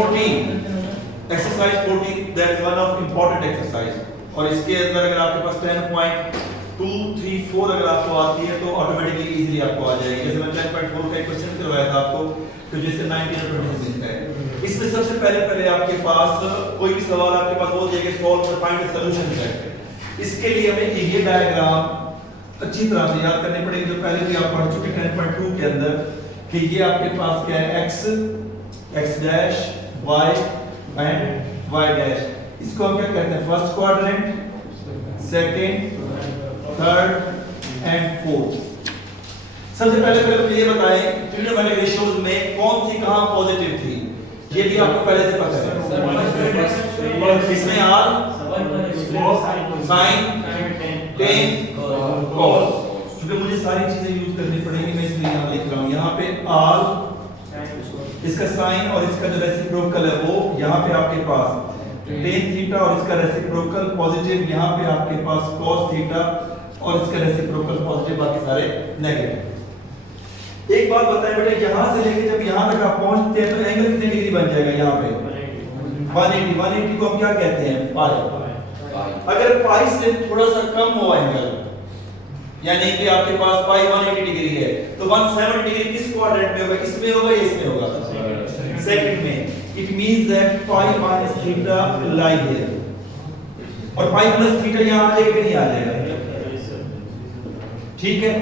14 exercise 14 that is one of important exercise और इसके अंदर अगर आपके पास 10.234 अगर आपको आती है तो ऑटोमेटिकली इजीली आपको आ जाएगी। जैसे मैं 10.4 का एक क्वेश्चन करवाया था आपको तो जिससे 19 और 20 मिलता है। इसमें सबसे पहले आपके पास कोई भी सवाल आपके पास बोल दिया कि सॉल्व और फाइंड द सॉल्यूशन सेट। इसके लिए हमें ये डायग्राम अच्छी तरह से याद करने पड़ेगी जो पहले भी आप पढ़ चुके 10.2 के अंदर कि ये आपके पास क्या है x dash y and y dash. इसको हम क्या कहते हैं first quadrant, second, third and fourth. सबसे पहले ये बताएं ट्रिग्नोमेट्रिक रेशियोज में कौन सी कहां पॉजिटिव थी, ये भी आपको पहले से पता है। इसमें r sin tan cos, क्योंकि मुझे सारी चीजें यूज करनी पड़ेंगी मैं इसलिए यहां लिख रहा हूं। यहां पे r इसका साइन और इसका जो रेसिप्रोकल है वो यहां पे आपके पास tan थीटा और इसका रेसिप्रोकल पॉजिटिव, यहां पे आपके पास cos थीटा और इसका रेसिप्रोकल पॉजिटिव, बाकी सारे नेगेटिव। एक बात बताएं बेटा, यहां से लेके जब यहां तक आप पहुंचते हैं तो एंगल कितने डिग्री बन जाएगा? यहां पे 180 को हम क्या कहते हैं? पाई। अगर पाई से थोड़ा सा कम हो एंगल, यानी कि आपके पास पाई 180 डिग्री है तो 170 डिग्री किस क्वाड्रेंट में होगा? इसमें होगा या इसमें होगा? सेकंड में। It means that pi minus theta lie here और पाई प्लस थीटा यहां आ जाएगा कि नहीं आ जाएगा? ठीक है।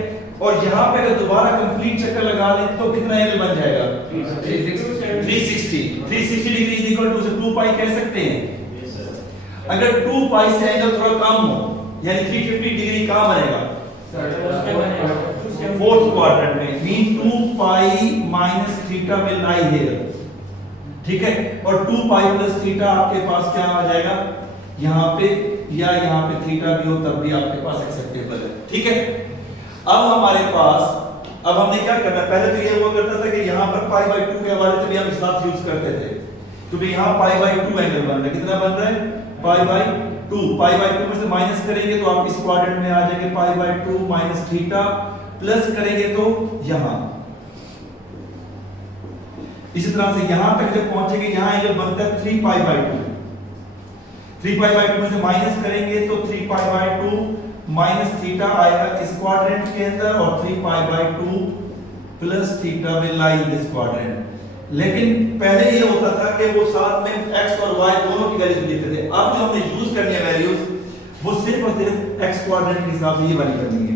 और यहां पे अगर दोबारा कंप्लीट चक्कर लगा लें तो कितना एंगल बन जाएगा? 360 डिग्री इज इक्वल टू 2 पाई कह सकते हैं। अगर 2 पाई से एंगल थोड़ा कम हो यानी 350 डिग्री कहां बनेगा? फोर्थ क्वाड्रेंट में। Mean 2 pi minus theta will lie here, ठीक है। और 2 पाई प्लस थीटा आपके पास क्या आ जाएगा? यहां पे या यहां पे थीटा भी हो तब भी आपके पास एक्सेप्टेबल है, ठीक है। अब हमारे पास अब हमने क्या करना है, पहले तो ये हुआ करता था कि यहां पर पाई बाय 2 के हवाले से भी हम इस साथ यूज करते थे, क्योंकि यहां पाई बाय 2 एंगल बन रहा है। कितना बन रहा है? Pi by 2। पाई बाय 2 में से माइनस करेंगे तो आप इस क्वाड्रेंट में आ जाएंगे pi by 2 minus theta, plus करेंगे तो यहां इसी तरह से यहां तक जब पहुंचेंगे यहां एंगल बनता है 3 पाई बाय 2। 3 पाई बाय 2 में से माइनस करेंगे तो 3 पाई बाय 2 माइनस थीटा आएगा इस क्वाड्रेंट के अंदर और 3 pi by 2 plus theta will lie in this quadrant. लेकिन पहले ये होता था कि वो साथ में x और y दोनों की वैल्यूज लेते थे। अब जो हमने यूज करनी है वैल्यूज वो सिर्फ और सिर्फ x क्वाड्रेंट के हिसाब से ये वाली करनी है।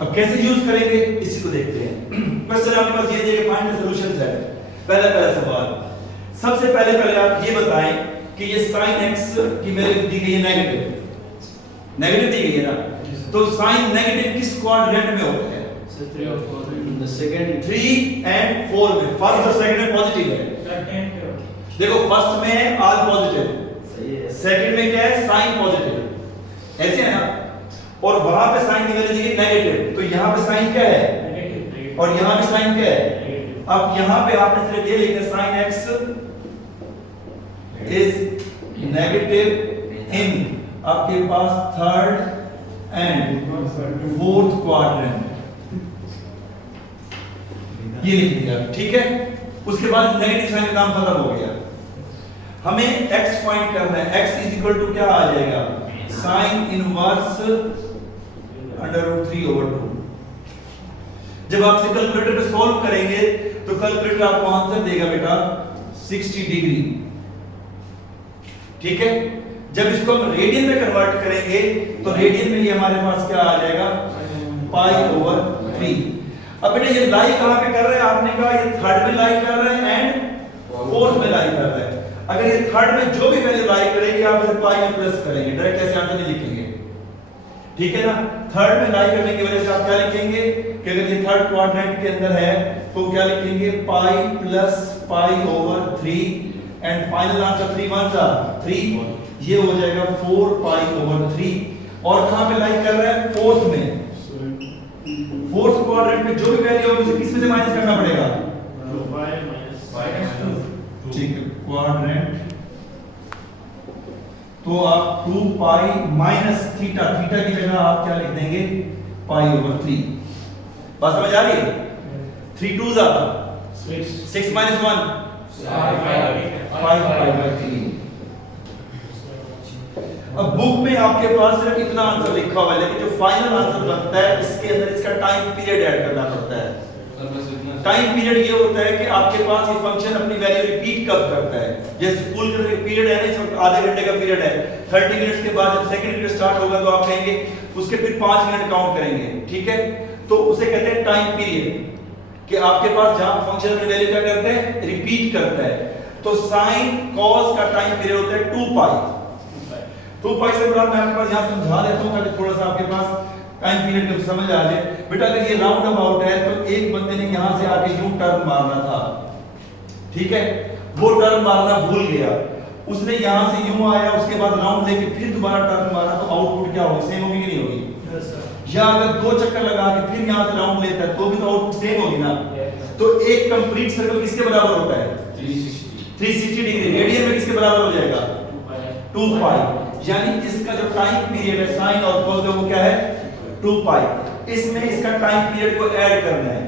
अब कैसे यूज करेंगे इसी को देखते हैं। क्वेश्चन आपके पास ये दिया कि फाइंड द सॉल्यूशन सेट। पहला सवाल, सबसे पहले आप ये बताएं कि ये sin x की वैल्यू दी गई है नेगेटिव दी गई है ना, तो sin नेगेटिव किस क्वाड्रेंट में होता है? सेकंड 3 एंड 4 में। फर्स्ट और सेकंड में पॉजिटिव है। देखो फर्स्ट में है r पॉजिटिव, सेकंड में क्या है? sin पॉजिटिव, ऐसे है ना। और वहां पे sin की वैल्यू दी गई नेगेटिव, तो यहां पे sin क्या है? और यहां भी sin क्या है? अब यहां पे आपने सिर्फ ये लिखना sin x इज नेगेटिव इन आपके पास थर्ड एंड फोर्थ क्वाड्रेंट, ये लिख दिया, ठीक है। उसके बाद नेगेटिव साइन का काम खत्म हो गया। हमें x फाइंड करना है। x इज इक्वल टू क्या आ जाएगा? sin inverse √3/2। जब आप इसे कैलकुलेटर पे सॉल्व करेंगे तो कैलकुलेटर आपको आंसर देगा बेटा 60 डिग्री, ठीक है। जब इसको हम रेडियन में कन्वर्ट करेंगे तो रेडियन में ये हमारे पास क्या आ जाएगा? π/3। अब बेटा ये लाई कहां पे कर रहे हैं? आपने कहा ये थर्ड में लाई कर रहे हैं एंड फोर्थ में लाई कर रहे हैं। अगर ये थर्ड में जो भी वैल्यू लाई करेंगे आप इसे पाई में प्लस करेंगे, डायरेक्ट ऐसे आंसर नहीं लिखेंगे, ठीक है ना। थर्ड में लाई करने की वजह से आप क्या लिखेंगे कि अगर ये थर्ड क्वाड्रेंट के अंदर है तो क्या लिखेंगे? Pi plus π/3 and final answer 3 1 3, ये हो जाएगा 4 π/3। और कहां पे लाई कर रहा है? फोर्थ में। फोर्थ क्वाड्रेंट में जो भी वैल्यू होगी उसे किस में से माइनस करना पड़ेगा? ठीक है, क्वाड्रेंट तो आप 2 पाई माइनस थीटा की जगह आप क्या लिख देंगे? π/3। बात समझ आ रही है? 3 2 6 -1 5 पाई बाय 3। अब बुक में आपके पास सिर्फ इतना आंसर लिखा हुआ है, लेकिन जो फाइनल आंसर बनता है इसके अंदर इसका टाइम पीरियड ऐड करना पड़ता है। टाइम पीरियड ये होता है कि आपके पास ये फंक्शन अपनी वैल्यू रिपीट कब करता है। जैसे स्कूल के पीरियड है ना, इस वक्त आधे घंटे का पीरियड है, 30 मिनट्स के बाद जब सेकंड पीरियड स्टार्ट होगा तो आप कहेंगे उसके फिर 5 मिनट काउंट करेंगे, ठीक है। तो उसे कहते हैं टाइम पीरियड, कि आपके पास जहां फंक्शन अपनी वैल्यू क्या करते हैं, रिपीट करता है। तो साइन कॉस का टाइम पीरियड होता है 2 पाई। 2 पाई से बड़ा मैं आपके पास यहां समझा देता हूं ताकि थोड़ा सा आपके पास टाइम पीरियड को समझ आ जाए। बेटा अगर ये राउंड अबाउट है तो एक बंदे ने यहां से आके यू टर्न मारना था, ठीक है, वो टर्न मारना भूल गया, उसने यहां से यूं आया, उसके बाद राउंड लेके फिर दोबारा टर्न मारा, तो आउटपुट क्या होगी, सेम होगी कि नहीं होगी? Yes sir. या अगर 2 चक्कर लगा के फिर यहां से राउंड लेता है तो भी तो आउटपुट सेम होगी ना। तो एक कंप्लीट सर्कल किसके बराबर होता है? 360 डिग्री। रेडियन में किसके बराबर हो जाएगा? 2 पाई। यानी इसका जो टाइम पीरियड है साइन और कॉस का वो क्या है? 2 पाई। इसमें इसका टाइम पीरियड को ऐड करना है।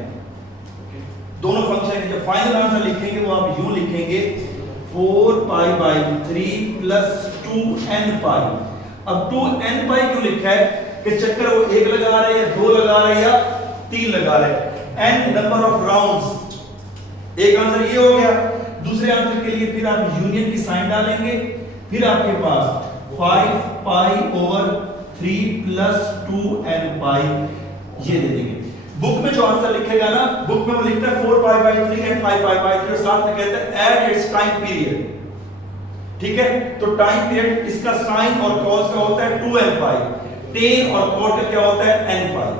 दोनों फंक्शन के जो फाइनल आंसर लिखेंगे वो आप यूं लिखेंगे 4 पाई बाय 3 प्लस 2n पाई। अब 2n पाई क्यों लिखा है कि चक्कर वो 1 लगा रहे हैं या 2 लगा रहे हैं या 3 लगा रहे हैं, n नंबर ऑफ राउंड्स। एक आंसर ये हो गया। दूसरे आंसर के लिए फिर आप यूनियन की साइन डालेंगे, फिर आपके पास 5 पाई ओवर 3 प्लस 2n पाई ये दे देंगे। बुक में जो आंसर लिखेगा ना, बुक में वो लिखता है 4 pi by 3 and 5 pi by 3 और साथ में कहता है ऐड इट्स टाइम पीरियड, ठीक है। तो टाइम पीरियड इसका साइन और कॉस का होता है 2n पाई, टेन और कॉट का क्या होता है n पाई।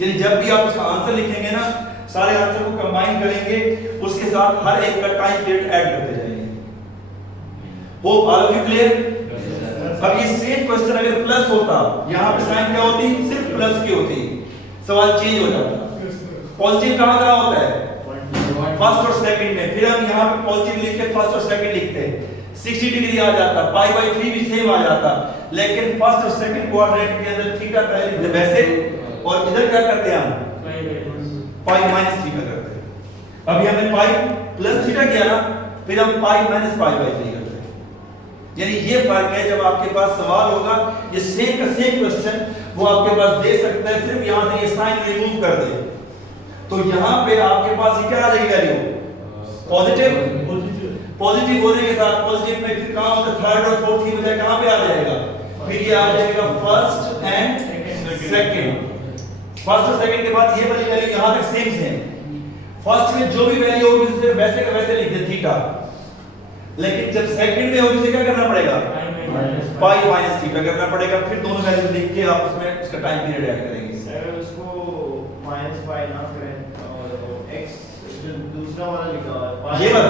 यानी जब भी आप इसका आंसर लिखेंगे ना, सारे आंसर को कंबाइन करेंगे, उसके साथ हर एक का टाइम पीरियड ऐड करते जाएंगे। Hope all of you clear? अब ये सेम क्वेश्चन अगर प्लस होता, यहां पे साइन क्या होती? सिर्फ प्लस की होती, सवाल चेंज हो जाता। पॉजिटिव कहां होता है? फर्स्ट और सेकंड में। फिर हम यहां पे पॉजिटिव लिख के फर्स्ट और सेकंड लिखते हैं, 60 डिग्री आ जाता, पाई बाय 3 भी सेम आ जाता। लेकिन फर्स्ट और सेकंड क्वाड्रेंट के अंदर थीटा पहले लिखते वैसे, और इधर क्या करते हैं हम? पाई माइनस थीटा करते हैं। अभी हमने पाई प्लस थीटा किया ना, फिर हम पाई माइनस पाई बाय 3 करते हैं। यानी ये फर्क है। जब आपके पास सवाल होगा ये सेम का सेम क्वेश्चन वो आपके पास दे सकता है, सिर्फ यहां से ये साइन रिमूव कर दे, तो यहां पे आपके पास ये क्या आ जाएगी वैल्यू? पॉजिटिव। पॉजिटिव होने के साथ पॉजिटिव में फिर कहां होता है? थर्ड और फोर्थ की बजाय कहां पे आ जाएगा? फिर ये आ जाएगा फर्स्ट एंड सेकंड। फर्स्ट और सेकंड के बाद ये वाली वैल्यू यहां तक सेम सेम। फर्स्ट में जो भी वैल्यू होगी उसे वैसे का वैसे लिख दे थीटा, लेकिन जब सेकंड में होगी उसे क्या करना पड़ेगा? पाई माइनस थीटा करना पड़ेगा। फिर दोनों वैल्यू लिख के आप उसमें उसका टाइम पीरियड ऐड करेंगे। सर उसको माइनस पाई ना करें और x जो दूसरा वाला लिखा हुआ है ये वाला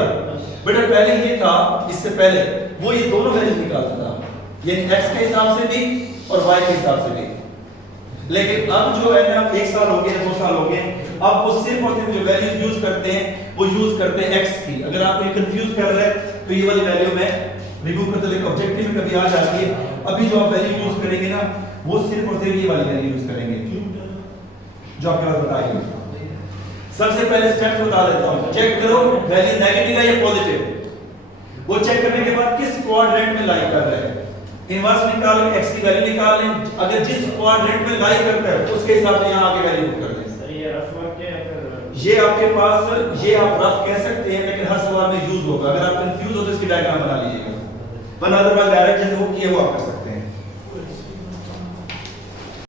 बेटा पहले ये था, इससे पहले वो ये दोनों वैल्यू निकालता था, यानी x के हिसाब से भी और y के हिसाब से भी। लेकिन अब जो है ना 1 साल हो गए 2 साल हो गए, अब वो सिर्फ और सिर्फ जो वैल्यूज यूज करते हैं वो यूज करते हैं x की। अगर आप ये कंफ्यूज कर रहे हैं तो ये वाली वैल्यू मैं रिमूव करते, लेकिन ऑब्जेक्टिव में कभी आ जाती है। अभी जो आप वैल्यू यूज करेंगे ना वो सिर्फ और सिर्फ ये वाली वैल्यू यूज करेंगे जो आपके पास बताएंगे। सबसे पहले स्टेप बता देता हूं, चेक करो वैल्यू नेगेटिव है या पॉजिटिव। वो चेक करने के बाद किस क्वाड्रेंट में लाई कर रहे हैं, इनवर्स निकाल के x की वैल्यू निकाल लें। अगर जिस क्वाड्रेंट में लाई करता है उसके हिसाब से यहां आगे वैल्यू पुट कर दें। सर ये रफ वर्क है फिर ये आपके पास ये आप रफ कह सकते हैं, लेकिन हर सवाल में यूज होगा। अगर आप कंफ्यूज हो तो इसकी डायग्राम बना लीजिएगा, वरना अदरवाइज डायरेक्ट जैसे वो किया वो आप कर सकते हैं।